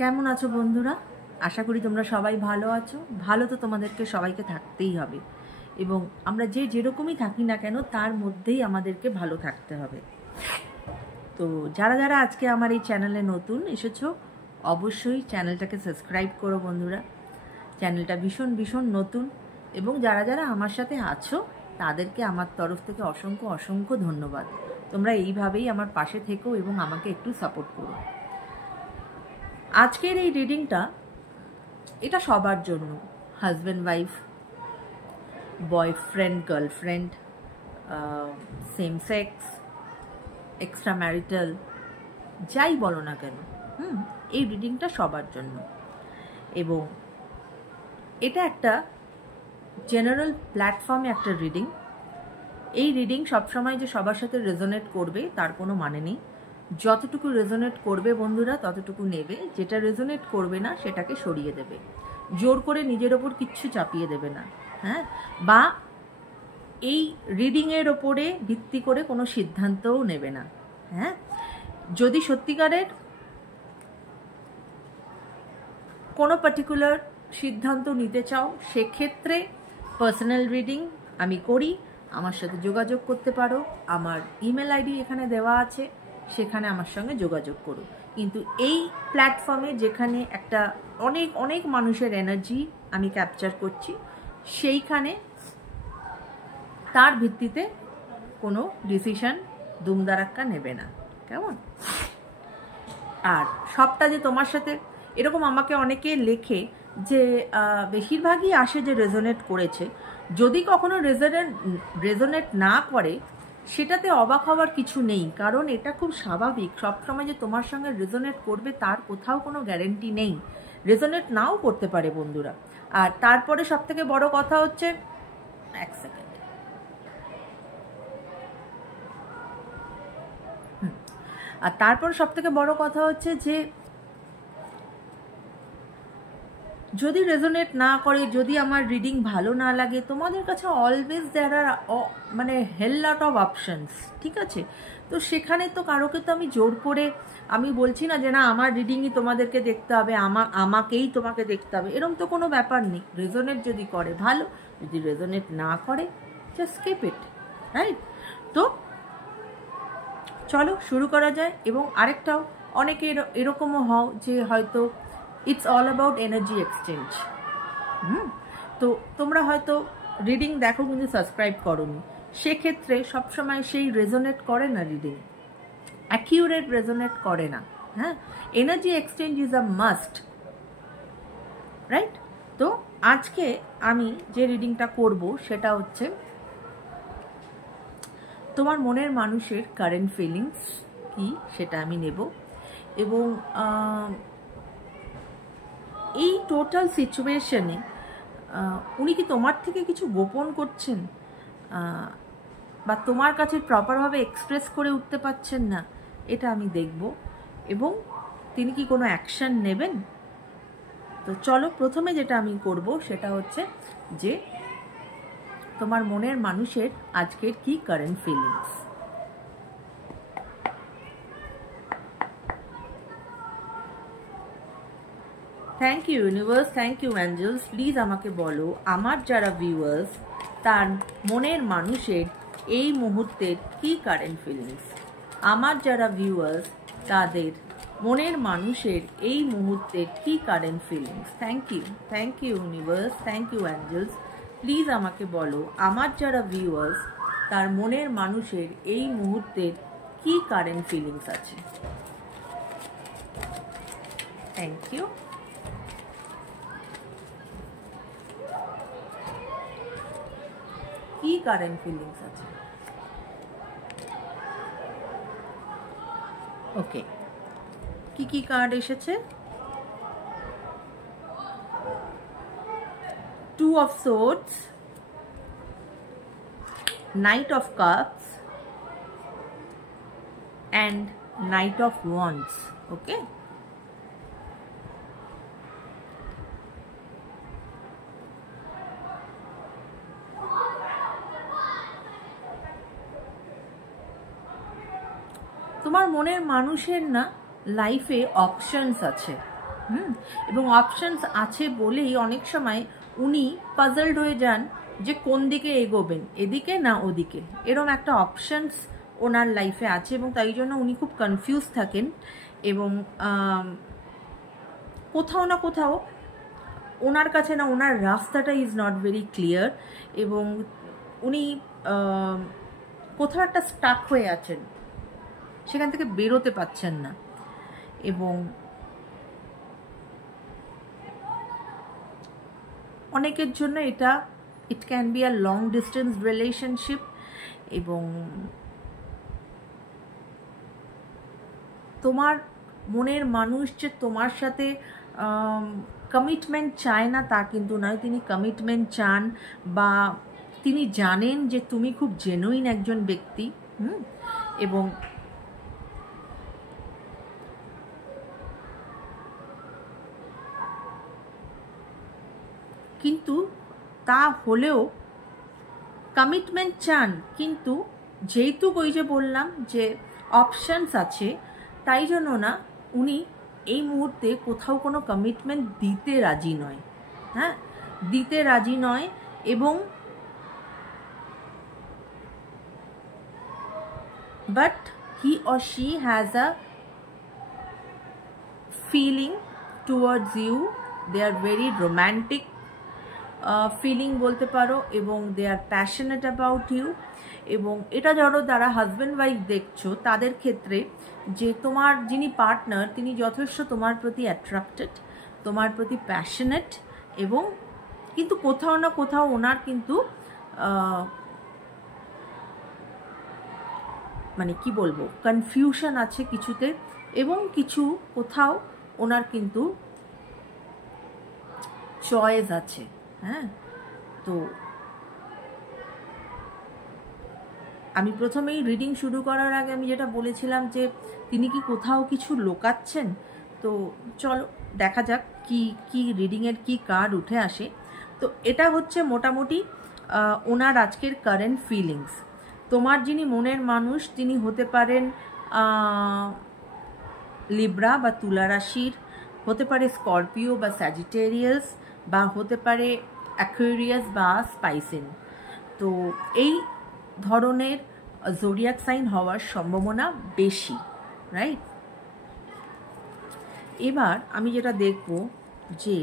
কেমন আছো বন্ধুরা? আশা করি তোমরা সবাই ভালো আছো। ভালো তো তোমাদেরকে সবাইকে থাকতেই হবে, এবং আমরা যেরকমই থাকি না কেন তার মধ্যেই আমাদেরকে ভালো থাকতে হবে। তো যারা যারা আজকে আমার এই চ্যানেলে নতুন এসেছো, অবশ্যই চ্যানেলটাকে সাবস্ক্রাইব করো বন্ধুরা। চ্যানেলটা ভীষণ ভীষণ নতুন, এবং যারা যারা আমার সাথে আছো তাদেরকে আমার তরফ থেকে অসংখ্য অসংখ্য ধন্যবাদ। তোমরা এইভাবেই আমার পাশে থেকো এবং আমাকে একটু সাপোর্ট করো। আজকের এই রিডিংটা এটা সবার জন্য, husband wife, boyfriend girlfriend, same sex, extra marital, যাই বলো না কেন, এই রিডিংটা সবার জন্য। এবং এটা একটা জেনারেল প্ল্যাটফর্মে একটা রিডিং। এই রিডিং সবসময় যে সবার সাথে রেজোনেট করবে তার কোনো মানে নেই। যতটুকু রেজোনেট করবে বন্ধুরা ততটুকু নেবে, যেটা রেজোনেট করবে না সেটাকে সরিয়ে দেবে। জোর করে নিজের ওপর কিচ্ছু চাপিয়ে দেবে না, হ্যাঁ, বা এই রিডিংয়ের ওপরে ভিত্তি করে কোনো সিদ্ধান্তও নেবে না। হ্যাঁ, যদি সত্যিকারের কোনো পার্টিকুলার সিদ্ধান্ত নিতে চাও সেক্ষেত্রে পার্সোনাল রিডিং আমি করি, আমার সাথে যোগাযোগ করতে পারো। আমার ইমেল আইডি এখানে দেওয়া আছে, সেখানে আমার সঙ্গে যোগাযোগ করো। কিন্তু এই প্ল্যাটফর্মে যেখানে একটা অনেক অনেক মানুষের এনার্জি আমি ক্যাপচার করছি, সেইখানে তার ভিত্তিতে কোনো ডিসিশন দুমদারাক্কা নেবে না, কেমন? আর সবটা যে তোমার সাথে এরকম আমাকে অনেকে লেখে যে বেশিরভাগই আসে যে রেজোনেট করেছে। যদি কখনো রেজোনেট না করে সেটাতে অবাক হওয়ার কিছু নেই, কারণ এটা খুব স্বাভাবিক। সবসময় যে তোমার সঙ্গে রেজোনেট করবে তার কোথাও কোনো গ্যারেন্টি নেই, রেজোনেট নাও করতে পারে বন্ধুরা। আর তারপরে সবথেকে বড় কথা হচ্ছে, এক সেকেন্ড, আর তারপর সবথেকে বড় কথা হচ্ছে যে যদি রেজোনেট না করে, যদি আমার রিডিং ভালো না লাগে, তোমাদের কাছে অলওয়েজ দেয়ার আর মানে হেল লট অফ অপশনস, ঠিক আছে? তো সেখানে তো কারোকে তো আমি জোর করে আমি বলছি না যে না আমার রিডিংই তোমাদেরকে দেখতে হবে, আমাকেই তোমাকে দেখতে হবে, এরকম তো কোনো ব্যাপার নেই। রেজোনেট যদি করে ভালো, যদি রেজোনেট না করে জাস্ট স্কিপ ইট, রাইট? তো চলো শুরু করা যায়। এবং আরেকটাও, অনেকে এরকমও হও যে হয়তো it's all about energy exchange. তো তোমরা হয়তো রিডিং দেখো কিন্তু সাবস্ক্রাইব করোনি, সেক্ষেত্রে সবসময় সেই রেজোনেট করে না, রিডিং অ্যাকিউরেট রেজোনেট করে না। হ্যাঁ, energy exchange is a must, right? তো আজকে আমি যে রিডিংটা করব সেটা হচ্ছে তোমার মনের মানুষের কারেন্ট ফিলিংস কি সেটা আমি নেব। এবং এই টোটাল সিচুয়েশনে উনি কি তোমার থেকে কিছু গোপন করছেন, বা তোমার কাছে প্রপারভাবে এক্সপ্রেস করে উঠতে পারছেন না, এটা আমি দেখব। এবং তিনি কি কোনো অ্যাকশন নেবেন? তো চলো, প্রথমে যেটা আমি করব সেটা হচ্ছে যে তোমার মনের মানুষের আজকের কি current feelings. Thank you universe, thank you angels. Please আমাকে বলো আমার যারা ভিউয়ার্স তার মনের মানুষের এই মুহূর্তের কি কারেন্ট ফিলিংস। আমার যারা ভিউয়ার্স তাদের মনের মানুষের এই মুহূর্তের কি current feelings. Thank you universe, thank you angels. Please আমাকে বলো আমার যারা ভিউয়ার্স তার মনের মানুষের এই মুহূর্তের কি কারেন্ট ফিলিংস আছে। Thank you. কি কারেন্ট ফিলিংস আছে? ওকে, কি কি কার্ড এসেছে? Two of swords, knight of cups and knight of wands. Okay, তোমার মনের মানুষের না লাইফে অপশনস আছে, এবং অপশনস আছে বলেই অনেক সময় উনি পাজলড হয়ে যান যে কোন দিকে এগোবেন, এদিকে না ওদিকে, এরকম একটা অপশনস ওনার লাইফে আছে এবং তাই জন্য উনি খুব কনফিউজ থাকেন এবং কোথাও না কোথাও ওনার কাছে না ওনার রাস্তাটা ইজ নট ভেরি ক্লিয়ার এবং উনি কোথাও একটা স্টাক হয়ে আছেন, সেখান থেকে বেরোতে পারছেন না। এবং অনেকের জন্য এটা it can be a long distance relationship এবং তোমার মনের মানুষ যে তোমার সাথে কমিটমেন্ট চায় না তা কিন্তু নয়, তিনি কমিটমেন্ট চান বা তিনি জানেন যে তুমি খুব জেনুইন একজন ব্যক্তি এবং কিন্তু তা হলেও কমিটমেন্ট চান, কিন্তু যেহেতু ওই যে বললাম যে অপশনস আছে তাই জন্য না উনি এই মুহূর্তে কোথাও কোনো কমিটমেন্ট দিতে রাজি নয়, হ্যাঁ দিতে রাজি নয় এবং but he or she has a feeling towards you, they are very romantic feeling বলতে পারো এবং they are passionate about you এবং এটা ধরো যারা হাজব্যান্ড ওয়াইফ দেখছো তাদের ক্ষেত্রে যে তোমার যিনি পার্টনার তিনি যথেষ্ট তোমার প্রতি অ্যাট্রাক্টেড, তোমার প্রতি প্যাশনেট এবং কিন্তু কোথাও না কোথাও ওনার কিন্তু মানে কি বলবো কনফিউশন আছে কিছুতে এবং কিছু কোথাও ওনার কিন্তু চয়েস আছে। হ্যাঁ, তো আমি প্রথমেই রিডিং শুরু করার আগে আমি যেটা বলেছিলাম যে তিনি কি কোথাও কিছু লোকাচ্ছেন, তো চলো দেখা যাক কি কি রিডিংয়ের কি কার্ড উঠে আসে। তো এটা হচ্ছে মোটামুটি ওনার আজকের কারেন্ট ফিলিংস। তোমার যিনি মনের মানুষ তিনি হতে পারেন লিব্রা বা তুলা রাশির, হতে পারে স্করপিও বা স্যাজিটেরিয়াস বা হতে পারে অ্যাকুয়ারিয়াস বা স্পাইসিন। তো এই ধরনের জোডিয়াক সাইন হওয়ার সম্ভাবনা বেশি, রাইট? এবার আমি যেটা দেখব যে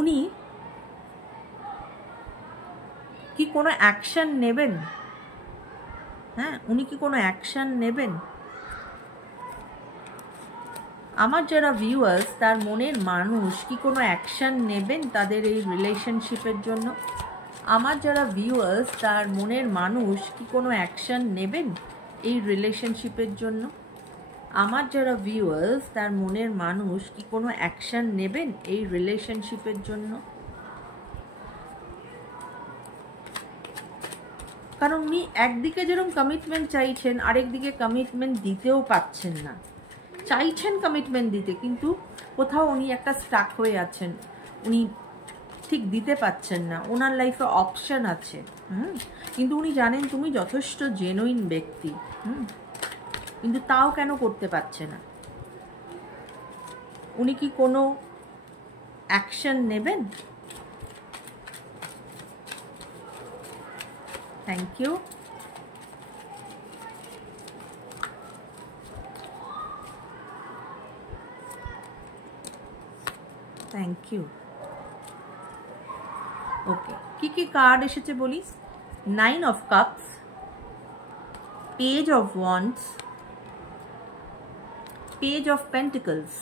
উনি কি কোনো অ্যাকশন নেবেন, হ্যাঁ উনি কি কোনো অ্যাকশন নেবেন। আমার যারা ভিউয়ার্স তার মনের মানুষ কি কোনো অ্যাকশন নেবেন তাদের এই রিলেশনশিপের জন্য, আমার যারা ভিউয়ার্স তার মনের মানুষ কি কোনো অ্যাকশন নেবেন এই রিলেশনশিপের জন্য, আমার যারা ভিউয়ার্স তার মনের মানুষ কি কোনো অ্যাকশন নেবেন এই রিলেশনশিপের জন্য। কারণ উনি একদিকে যেরকম কমিটমেন্ট চাইছেন আরেকদিকে কমিটমেন্ট দিতেও পাচ্ছেন না, চাইছেন কমিটমেন্ট দিতে কিন্তু কোথাও উনি একটা স্টাক হয়ে আছেন, উনি ঠিক দিতে পাচ্ছেন না। ওনার লাইফে অপশন আছে কিন্তু উনি জানেন তুমি যথেষ্ট জেনুইন ব্যক্তি কিন্তু তাও কেন করতে পারছে না। উনি কি কোনো অ্যাকশন নেবেন? Thank you. Thank you. Okay, কি কি কার্ড এসেছে বলি। 9 of Cups, Page of Wands, Page of Pentacles,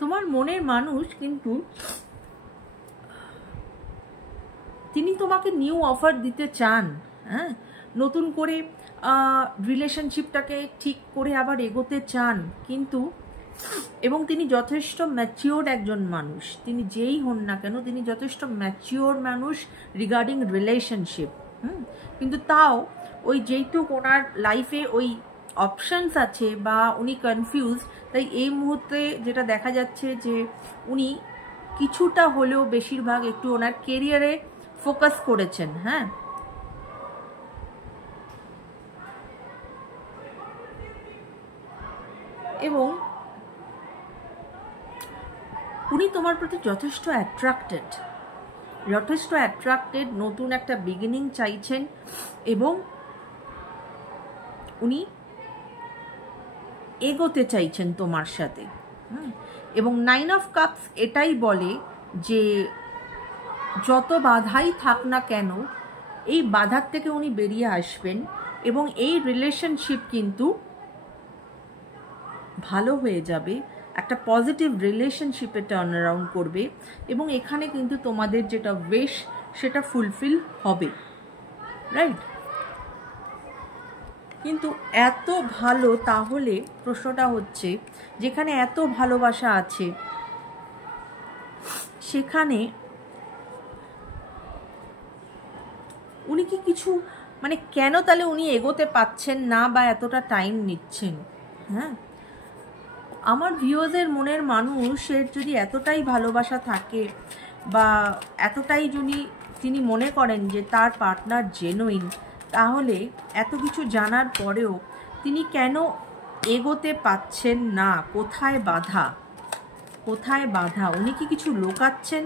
তোমার মনের মানুষ কিন্তু তিনি তোমাকে নিউ অফার দিতে চান, হ্যাঁ নতুন করে রিলেশনশিপটাকে ঠিক করে আবার এগোতে চান কিন্তু এবং তিনি যথেষ্ট ম্যাচিওর একজন মানুষ, তিনি যেই হন না কেন তিনি যথেষ্ট ম্যাচিওর মানুষ রিগার্ডিং রিলেশনশিপ। কিন্তু তাও ওই যেইটুক ওনার লাইফে ওই অপশনস আছে বা উনি কনফিউজ, তাই এই মুহূর্তে যেটা দেখা যাচ্ছে যে উনি কিছুটা হলেও বেশিরভাগ একটু ওনার কেরিয়ারে ফোকাস করেছেন। হ্যাঁ, এবং উনি তোমার প্রতি যথেষ্ট অ্যাট্রাক্টেড, নতুন একটা বিগিনিং চাইছেন এবং উনি এগোতে চাইছেন তোমার সাথে। এবং 9 অফ কাপস এটাই বলে যে যত বাধাই থাক না কেন এই বাধার থেকে উনি বেরিয়ে আসবেন এবং এই রিলেশনশিপ কিন্তু ভালো হয়ে যাবে, একটা পজিটিভ রিলেশনশিপে টার্ন অ্যারাউন্ড করবে এবং এখানে কিন্তু তোমাদের যেটা উইশ সেটা ফুলফিল হবে, রাইট? কিন্তু এত ভালো, তাহলে প্রশ্নটা হচ্ছে যেখানে এত ভালোবাসা আছে সেখানে উনি কি কিছু মানে কেন তাহলে উনি এগোতে পাচ্ছেন না বা এতটা টাইম নিচ্ছেন? হ্যাঁ, আমার ভিউয়ার্সের মনের মানুষের যদি এতটাই ভালোবাসা থাকে বা এতটাই যদি তিনি মনে করেন যে তার পার্টনার জেনুইন, তাহলে এত কিছু জানার পরেও তিনি কেন এগোতে পাচ্ছেন না? কোথায় বাধা? কোথায় বাধা? উনি কি কিছু লুকাচ্ছেন?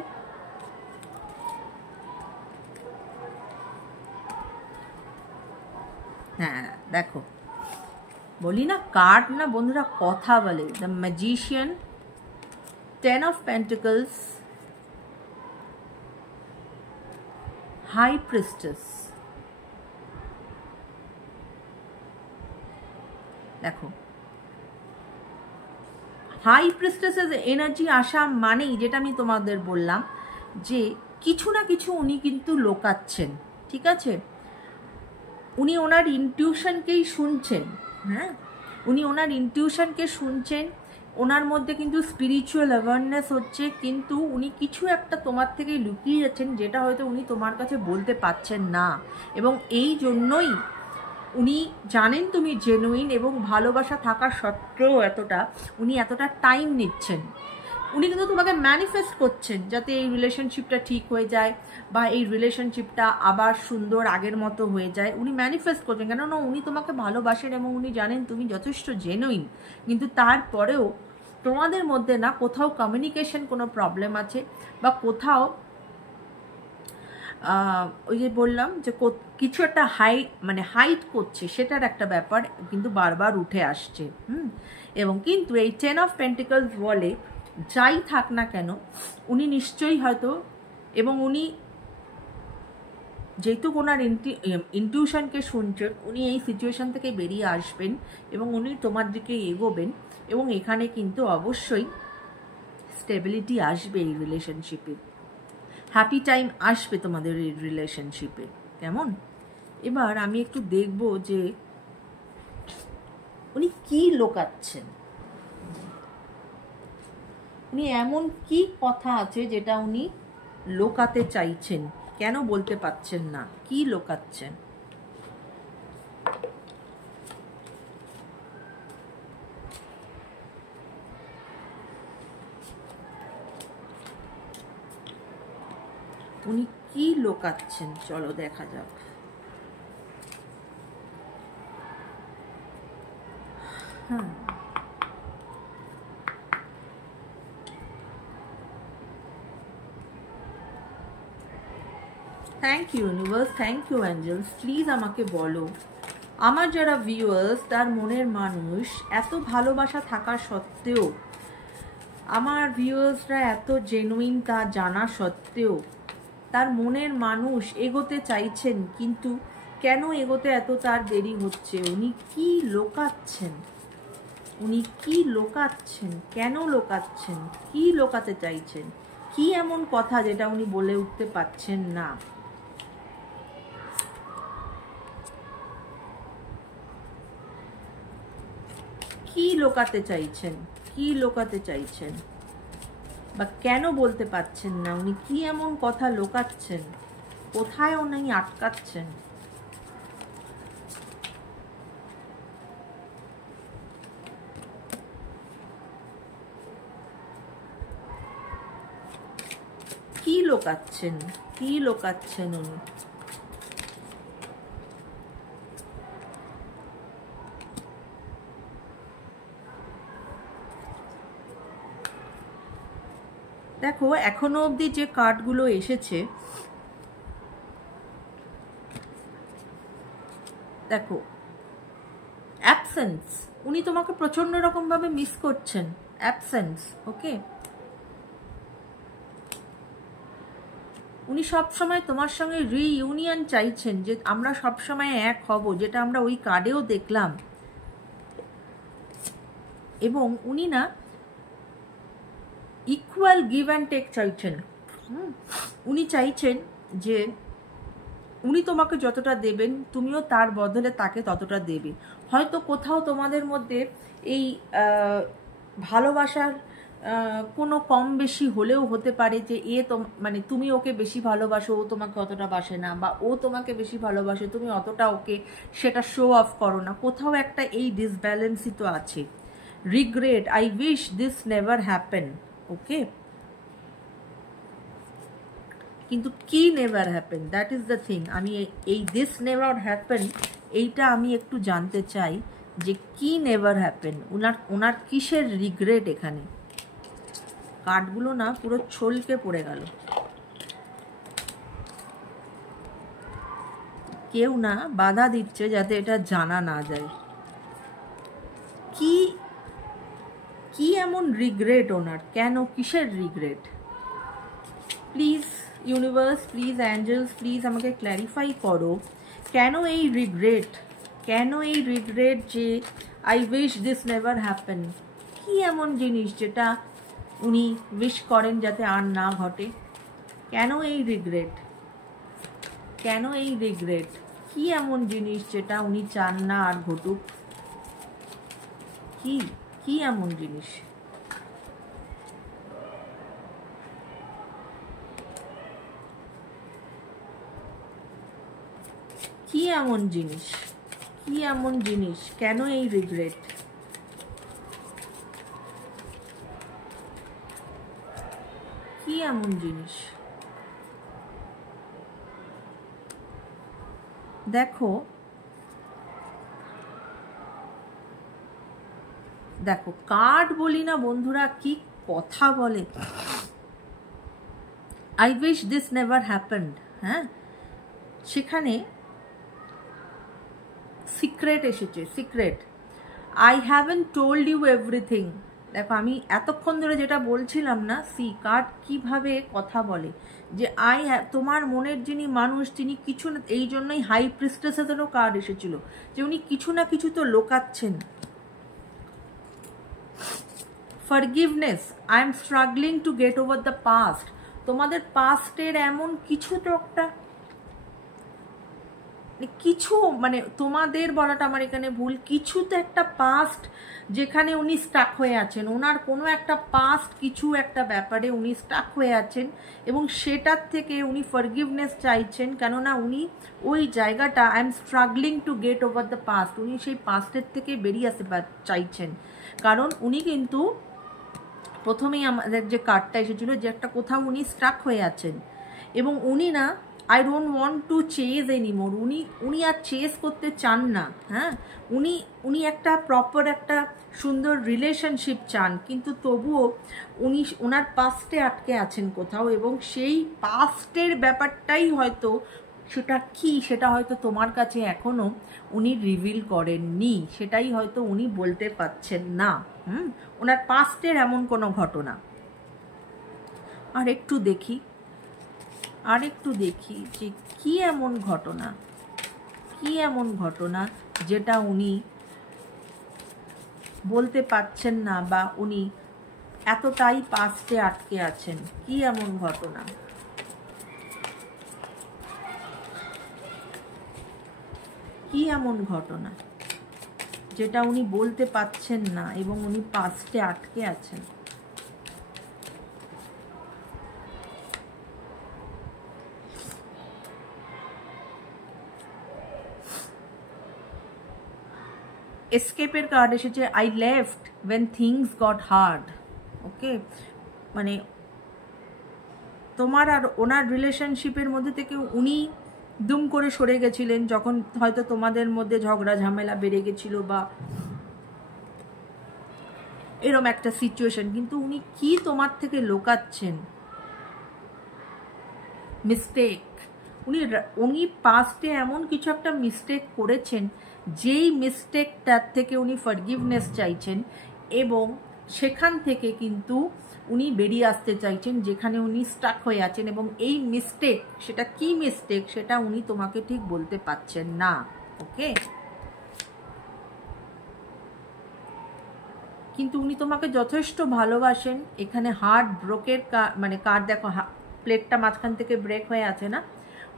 হ্যাঁ দেখো, বলি না কার্ড না বন্ধুরা কথা বলে। The magician, 10 of pentacles, high priestess. দেখো, হাই প্রিস্টেসের এনার্জি আসা মানেই যেটা আমি তোমাদের বললাম যে কিছু না কিছু উনি কিন্তু লোকাচ্ছেন, ঠিক আছে? উনি ওনার ইনটিউশনকেই শুনছেন। হ্যাঁ, উনি ওনার ইনটিউশনকে শুনছেন, ওনার মধ্যে কিন্তু স্পিরিচুয়াল অ্যাওয়ারনেস হচ্ছে, কিন্তু উনি কিছু একটা তোমার থেকে লুকিয়ে যাচ্ছেন যেটা হয়তো উনি তোমার কাছে বলতে পারছেন না। এবং এই জন্যই উনি জানেন তুমি জেনুইন এবং ভালোবাসা থাকা সত্ত্বেও উনি এতটা টাইম নিচ্ছেন। উনি কিন্তু তোমাকে ম্যানিফেস্ট করছেন যাতে এই রিলেশনশিপটা ঠিক হয়ে যায় বা এই রিলেশনশিপটা আবার সুন্দর আগের মতো হয়ে যায়। উনি ম্যানিফেস্ট করছেন, কেননা উনি তোমাকে ভালোবাসেন এবং উনি জানেন তুমি যথেষ্ট জেনুইন। কিন্তু তারপরেও তোমাদের মধ্যে না কোথাও কমিউনিকেশন কোনো প্রবলেম আছে বা কোথাও ওই যে বললাম যে কিছু একটা হাইট করছে, সেটার একটা ব্যাপার কিন্তু বারবার উঠে আসছে। এবং কিন্তু এই 10 অফ পেন্টিকলস বলে যাই থাক না কেন উনি নিশ্চয়ই হয়তো, এবং উনি যেহেতু ওনার ইনটিউশনকে শুনছেন, উনি এই সিচুয়েশন থেকে বেরিয়ে আসবেন এবং উনি তোমার দিকে এগোবেন এবং এখানে কিন্তু অবশ্যই স্টেবিলিটি আসবে এই রিলেশনশিপে, হ্যাপি টাইম আসবে তোমাদের এই রিলেশনশিপে। কেমন? এবার আমি একটু দেখব যে উনি কি লোকাচ্ছেন, উনি এমন কি কথা আছে যেটা উনি লোকাতে চাইছেন, কেন বলতে পারছেন না, কি লোকাচ্ছেন? উনি কি লোকাচ্ছেন চলো দেখা যাক। হ্যাঁ, thank you universe, thank you angels. Please আমাকে বলো, আমার যারা ভিউয়ার্স তার মনের মানুষ এত ভালোবাসা থাকা সত্ত্বেও, আমার ভিউয়ার্সরা এত জেনুইন তা জানা সত্ত্বেও তার মনের মানুষ এগোতে চাইছেন, কিন্তু কেন এগোতে এত তার দেরি হচ্ছে? উনি কি লোকাচ্ছেন? উনি কি লোকাচ্ছেন? কেন লোকাচ্ছেন? কি লোকাতে চাইছেন? কি এমন কথা যেটা উনি বলে উঠতে পারছেন না? কি লোকাতে চাইছেন? কি লোকাতে চাইছেন বা কেন বলতে পারছেন না? উনি কি এমন কথা লোকাচ্ছেন? কোথায় উনি আটকাচ্ছেন? কি লোকাচ্ছেন, কি লোকাচ্ছেন উনি? দেখো এখনো অবধি যে কার্ডগুলো এসেছে, দেখো অ্যাবসেন্স, উনি তোমাকে প্রচন্ড রকম ভাবে মিস করছেন, অ্যাবসেন্স। ওকে, উনি সবসময় তোমার সঙ্গে রিইউনিয়ন চাইছেন, যে আমরা সবসময় এক হব, যেটা আমরা ওই কার্ডেও দেখলাম। এবং উনি না ইকুয়াল গিভ অ্যান্ড টেক চাইছেন। উনি চাইছেন যে উনি তোমাকে যতটা দেবেন তুমিও তার বদলে তাকে ততটা দেবে। হয়তো কোথাও তোমাদের মধ্যে এই ভালোবাসার কোনো কম বেশি হলেও হতে পারে, যে মানে তুমি ওকে বেশি ভালোবাসো, ও তোমাকে অতটা বাসে না, বা ও তোমাকে বেশি ভালোবাসে তুমি অতটা ওকে সেটা শো অফ করো না। কোথাও একটা এই ডিসব্যালেন্সই তো আছে। Regret, I wish this never happen. Okay, কিন্তু কি never happen, that is the thing. আমি এই দিস নেভার হ্যাপেন এইটা আমি একটু জানতে চাই, যে কি নেভার হ্যাপেন, ওনার কিসের রিগ্রেট এখানে। কার্ডগুলো না পুরো ছলকে পড়ে গেল। কেউ না বাধা দিচ্ছে যাতে এটা জানা না যায়। কি কি এমন রিগ্রেট ওনার, কেন, কিসের regret? Please universe, please Angeles, please আমাকে ক্ল্যারিফাই করো, কেন এই রিগ্রেট, কেন এই রিগ্রেট যে I wish this never happen? কি এমন জিনিস যেটা উনি উইশ করেন যাতে আর না ঘটে? কেন এই রিগ্রেট, কেন এই রিগ্রেট? কি এমন জিনিস যেটা উনি চান না আর ঘটুক? কি কি এমন জিনিস? কি এমন জিনিস, কি এমন জিনিস, কেন এই রিগ্রেট? কি এমন জিনিস? দেখো দেখো কার্ড বলি না বন্ধুরা, কি কথা বলে। I wish this never happened, হ্যাঁ, সেখানে সিক্রেট এসেছে, secret. I haven't told you everything. দেখো আমি এতক্ষণ ধরে যেটা বলছিলাম না, কার্ড কিভাবে কথা বলে, যে তোমার মনের যিনি মানুষ, তিনি কিছু না, এই জন্যই হাই প্রিস্টেসেরও কার্ড এসেছিল, যে উনি কিছু না কিছু তো লোকাচ্ছেন। Forgiveness, I am struggling to get over the past. তোমাদের পাস্টের এমন কিছু তো একটা কিছু, মানে তোমাদের বলাটা আমার এখানে ভুল, কিছু তো একটা পাস্ট যেখানে উনি স্টাক হয়ে আছেন, ওনার কোনো একটা পাস্ট কিছু একটা ব্যাপারে উনি স্টাক হয়ে আছেন, এবং সেটার থেকে উনি ফরগিভনেস চাইছেন। কেননা উনি ওই জায়গাটা, I am struggling to get over the past, উনি সেই পাস্টের থেকে বেরিয়ে আসতে চাইছেন। কারণ উনি কিন্তু প্রথমেই আমাদের যে কার্ডটা এসেছিল, যে একটা কোথাও উনি স্টাক হয়ে আছেন, এবং উনি না, I don't want to chase anymore, উনি আর চেজ করতে চান না। হ্যাঁ, উনি একটা প্রপার একটা সুন্দর রিলেশনশিপ চান, কিন্তু তবুও উনি ওনার পাস্টে আটকে আছেন কোথাও, এবং সেই পাস্টের ব্যাপারটাই হয়তো, সেটা কি সেটা হয়তো তোমার কাছে এখনো উনি রিভিল করেননি, সেটাই হয়তো উনি বলতে পারছেন না। ওনার পাস্টের এমন কোনো ঘটনা। আর একটু দেখি যে কি এমন ঘটনা, কি এমন ঘটনা যেটা উনি বলতে পারছেন না, বা উনি এতটাই পাস্টে আটকে আছেন। কি এমন ঘটনা, কি এমন ঘটনা যেটা উনি বলতে পারছেন না এবং উনি পাস্টে আটকে আছেন? এসকেপের কার্ড এসেছে, I left when things got hard. Okay, মানে তোমার আর ওনার রিলেশনশিপের মধ্যে থেকে উনি দুম করে সরে গেছিলেন যখন হয়তো তোমাদের মধ্যে ঝগড়া ঝামেলা বেড়ে গেছিল বা এরম একটা সিচুয়েশন, কিন্তু উনি কি তোমার থেকে লুকাচ্ছেন? মিস্টেক। উনি পাস্টে এমন কিছু একটা মিস্টেক করেছেন, যেই মিস্টেকটার থেকে উনি ফরগিভনেস চাইছেন এবং সেখান থেকে কিন্তু উনি বেরিয়ে আসতে চাইছেন, যেখানে উনি স্টাক হয়ে আছেন। এবং এই মিস্টেক, সেটা কি মিস্টেক সেটা উনি তোমাকে ঠিক বলতে পারছেন না। ওকে, কিন্তু উনি তোমাকে যথেষ্ট ভালোবাসেন। এখানে হার্ট ব্রোকের মানে কার্ড দেখো, প্লেটটা মাঝখান থেকে ব্রেক হয়ে আছে না,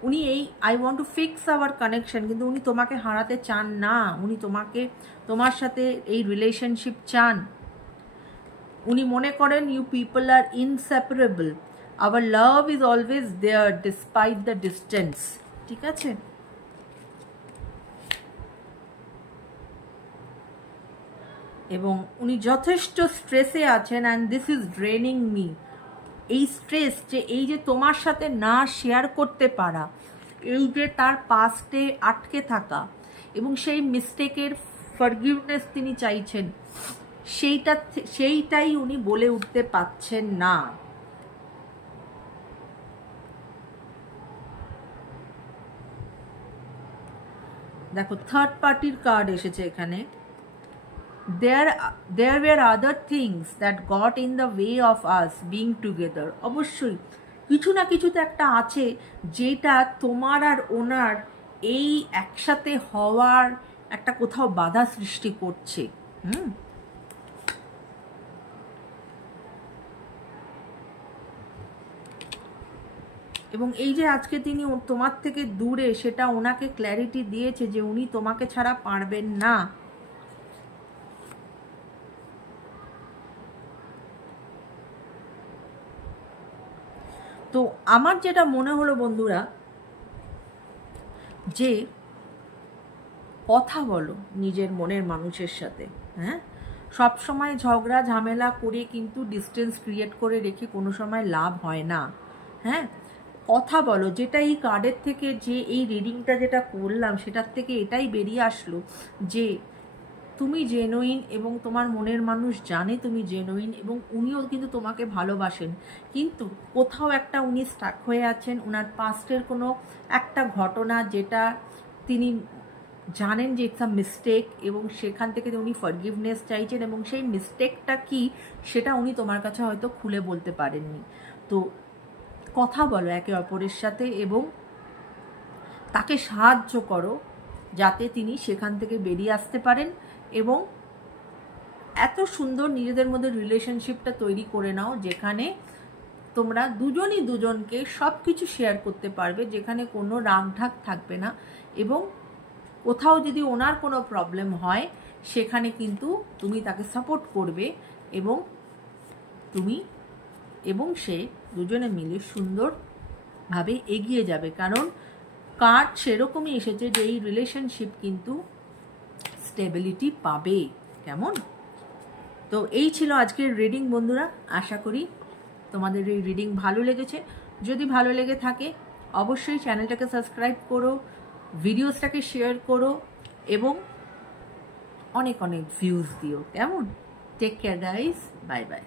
উনি এই I want to fix hour connection, কিন্তু উনি তোমাকে হারাতে চান না। উনি তোমার সাথে এই রিলেশনশিপ চান। উনি মনে করেন you people are inseparable, our love is always there despite the distance. ঠিক আছে, এবং উনি যথেষ্ট স্ট্রেসে আছেন and this is draining me. এই স্ট্রেস, এই যে তোমার সাথে না শেয়ার করতে পারা, এই যে তার পাস্টে আটকে থাকা এবং সেই মিস্টেকের ফরগিভনেস তিনি চাইছেন, সেইটাই উনি বলে উঠতে পারছেন না। দেখো থার্ড পার্টির কার্ড এসেছে এখানে। There were other things that got in the way of us being together. অবশ্যই কিছু না কিছু তো একটা আছে যেটা তোমার আর ওনার এই একসাথে হওয়ার একটা কোথাও বাধা সৃষ্টি করছে। এবং এই যে আজকে তিনি তোমার থেকে দূরে, সেটা ওনাকে ক্ল্যারিটি দিয়েছে যে উনি তোমাকে ছাড়া পারবেন না। তো আমার যেটা মনে হলো বন্ধুরা, যে কথা বলো নিজের মনের মানুষের সাথে। হ্যাঁ, সব সময় ঝগড়া ঝামেলা করে কিন্তু ডিস্টেন্স ক্রিয়েট করে রেখে কোনো সময় লাভ হয় না। হ্যাঁ, কথা বলো। যেটা এই কার্ডের থেকে, যে এই রিডিংটা যেটা করলাম সেটার থেকে এটাই বেরিয়ে আসলো যে তুমি জেনুইন এবং তোমার মনের মানুষ জানে তুমি জেনুইন, এবং উনিও কিন্তু তোমাকে ভালোবাসেন। কিন্তু কোথাও একটা উনি স্টাক হয়ে আছেন, ওনার পাস্টের কোনো একটা ঘটনা যেটা তিনি জানেন যে ইটস আ মিস্টেক, এবং সেখান থেকে উনি ফরগিভনেস চাইছেন, এবং সেই মিস্টেকটা কি সেটা উনি তোমার কাছে হয়তো খুলে বলতে পারেননি। তো কথা বলো একে অপরের সাথে এবং তাকে সাহায্য করো যাতে তিনি সেখান থেকে বেরিয়ে আসতে পারেন, এবং এত সুন্দর নিজেদের মধ্যে রিলেশনশিপটা তৈরি করে নাও যেখানে তোমরা দুজনই দুজনকে সব কিছু শেয়ার করতে পারবে, যেখানে কোনো রাগঢাক থাকবে না, এবং কোথাও যদি ওনার কোনো প্রবলেম হয় সেখানে কিন্তু তুমি তাকে সাপোর্ট করবে, এবং তুমি এবং সে দুজনে মিলে সুন্দরভাবে এগিয়ে যাবে। কারণ কার্ড সেরকমই এসেছে যে এই রিলেশনশিপ কিন্তু স্টেবিলিটি পাবে। কেমন? তো এই ছিল আজকের রিডিং বন্ধুরা। আশা করি তোমাদের এই রিডিং ভালো লেগেছে। যদি ভালো লেগে থাকে অবশ্যই চ্যানেলটাকে সাবস্ক্রাইব করো, ভিডিওসটাকে শেয়ার করো এবং অনেক অনেক ভিউজ দিও। কেমন? Take care guys, bye by.